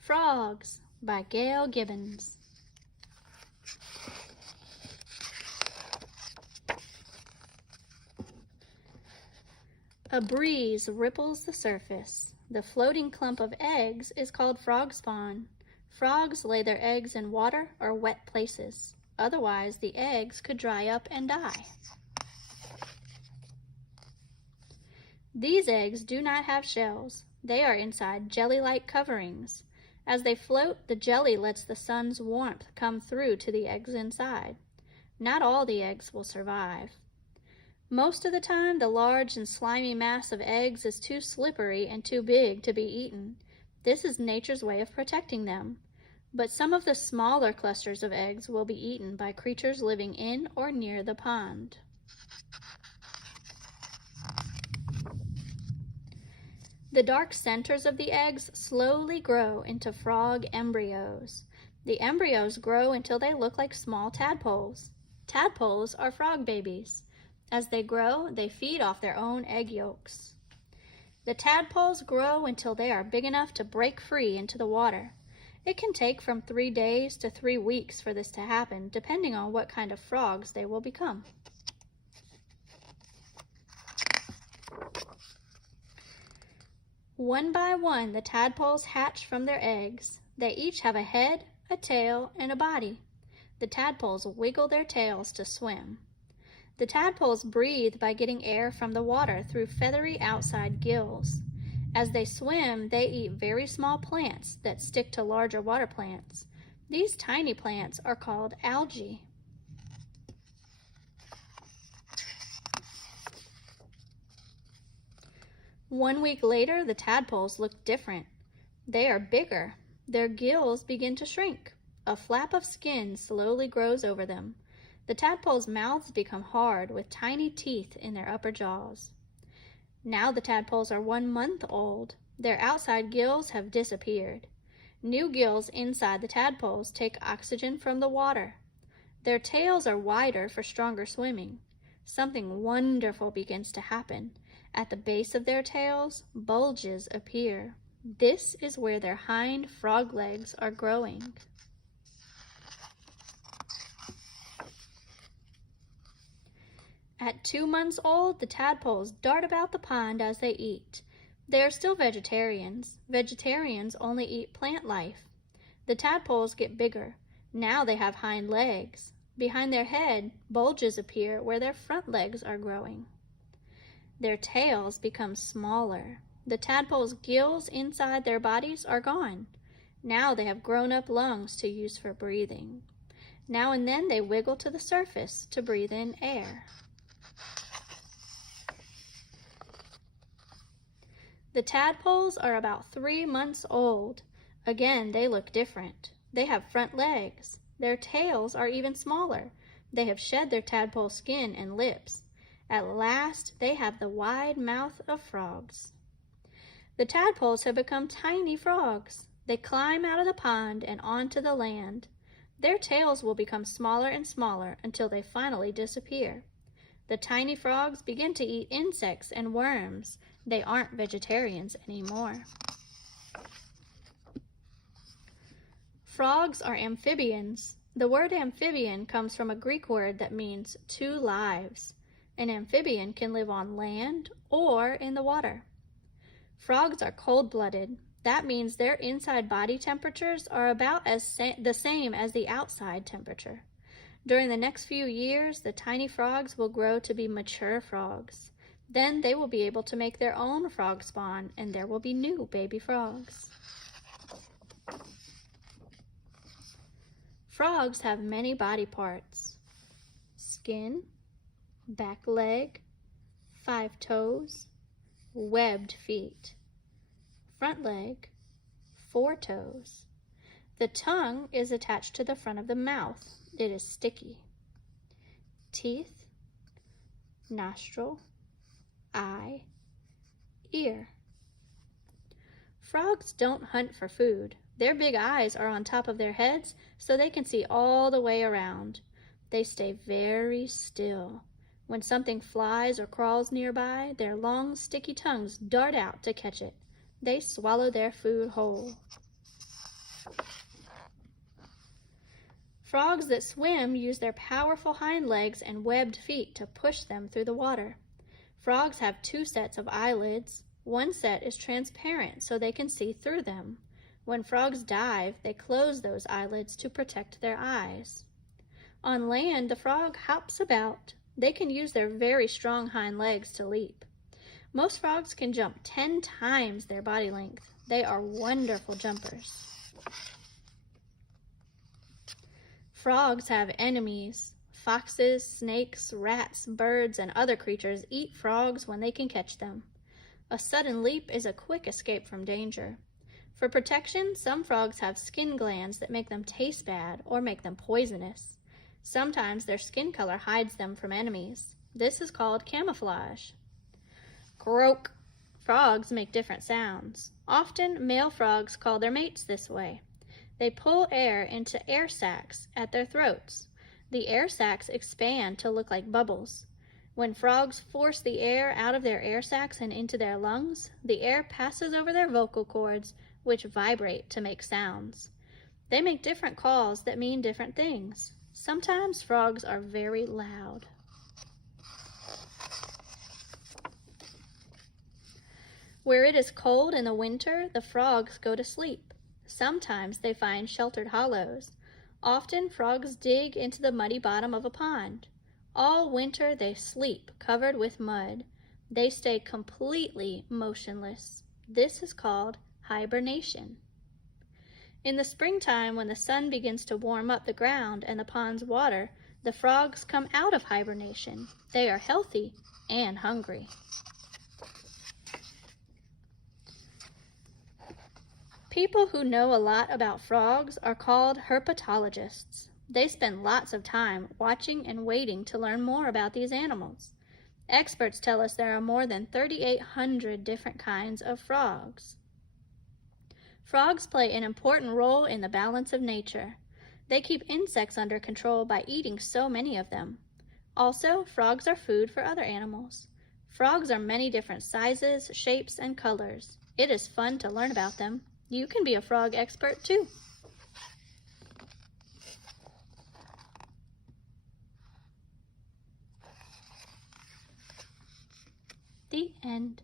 Frogs by Gail Gibbons. A breeze ripples the surface. The floating clump of eggs is called frog spawn. Frogs lay their eggs in water or wet places. Otherwise, the eggs could dry up and die. These eggs do not have shells. They are inside jelly-like coverings. As they float, the jelly lets the sun's warmth come through to the eggs inside. Not all the eggs will survive. Most of the time, the large and slimy mass of eggs is too slippery and too big to be eaten. This is nature's way of protecting them. But some of the smaller clusters of eggs will be eaten by creatures living in or near the pond. The dark centers of the eggs slowly grow into frog embryos. The embryos grow until they look like small tadpoles. Tadpoles are frog babies. As they grow, they feed off their own egg yolks. The tadpoles grow until they are big enough to break free into the water. It can take from 3 days to 3 weeks for this to happen, depending on what kind of frogs they will become. One by one, the tadpoles hatch from their eggs. They each have a head, a tail, and a body. The tadpoles wiggle their tails to swim. The tadpoles breathe by getting air from the water through feathery outside gills. As they swim, they eat very small plants that stick to larger water plants. These tiny plants are called algae. One week later, the tadpoles look different. They are bigger. Their gills begin to shrink. A flap of skin slowly grows over them. The tadpoles' mouths become hard with tiny teeth in their upper jaws. Now the tadpoles are 1 month old. Their outside gills have disappeared. New gills inside the tadpoles take oxygen from the water. Their tails are wider for stronger swimming. Something wonderful begins to happen. At the base of their tails, bulges appear. This is where their hind frog legs are growing. At 2 months old, the tadpoles dart about the pond as they eat. They are still vegetarians. Vegetarians only eat plant life. The tadpoles get bigger. Now they have hind legs. Behind their head, bulges appear where their front legs are growing. Their tails become smaller. The tadpoles' gills inside their bodies are gone. Now they have grown-up lungs to use for breathing. Now and then they wiggle to the surface to breathe in air. The tadpoles are about 3 months old. Again, they look different. They have front legs. Their tails are even smaller. They have shed their tadpole skin and lips. At last, they have the wide mouth of frogs. The tadpoles have become tiny frogs. They climb out of the pond and onto the land. Their tails will become smaller and smaller until they finally disappear. The tiny frogs begin to eat insects and worms. They aren't vegetarians anymore. Frogs are amphibians. The word amphibian comes from a Greek word that means 2 lives. An amphibian can live on land or in the water. Frogs are cold-blooded. That means their inside body temperatures are about the same as the outside temperature. During the next few years, the tiny frogs will grow to be mature frogs. Then they will be able to make their own frog spawn, and there will be new baby frogs. Frogs have many body parts: skin, back leg, 5 toes, webbed feet, front leg, 4 toes. The tongue is attached to the front of the mouth. It is sticky. Teeth, nostril, eye, ear. Frogs don't hunt for food. Their big eyes are on top of their heads so they can see all the way around. They stay very still. When something flies or crawls nearby, their long, sticky tongues dart out to catch it. They swallow their food whole. Frogs that swim use their powerful hind legs and webbed feet to push them through the water. Frogs have 2 sets of eyelids. One set is transparent so they can see through them. When frogs dive, they close those eyelids to protect their eyes. On land, the frog hops about. They can use their very strong hind legs to leap. Most frogs can jump 10 times their body length. They are wonderful jumpers. Frogs have enemies. Foxes, snakes, rats, birds, and other creatures eat frogs when they can catch them. A sudden leap is a quick escape from danger. For protection, some frogs have skin glands that make them taste bad or make them poisonous. Sometimes their skin color hides them from enemies. This is called camouflage. Croak. Frogs make different sounds. Often, male frogs call their mates this way. They pull air into air sacs at their throats. The air sacs expand to look like bubbles. When frogs force the air out of their air sacs and into their lungs, the air passes over their vocal cords, which vibrate to make sounds. They make different calls that mean different things. Sometimes frogs are very loud. Where it is cold in the winter, the frogs go to sleep. Sometimes they find sheltered hollows. Often frogs dig into the muddy bottom of a pond. All winter they sleep covered with mud. They stay completely motionless. This is called hibernation. In the springtime, when the sun begins to warm up the ground and the pond's water, the frogs come out of hibernation. They are healthy and hungry. People who know a lot about frogs are called herpetologists. They spend lots of time watching and waiting to learn more about these animals. Experts tell us there are more than 3,800 different kinds of frogs. Frogs play an important role in the balance of nature. They keep insects under control by eating so many of them. Also, frogs are food for other animals. Frogs are many different sizes, shapes, and colors. It is fun to learn about them. You can be a frog expert too. The end.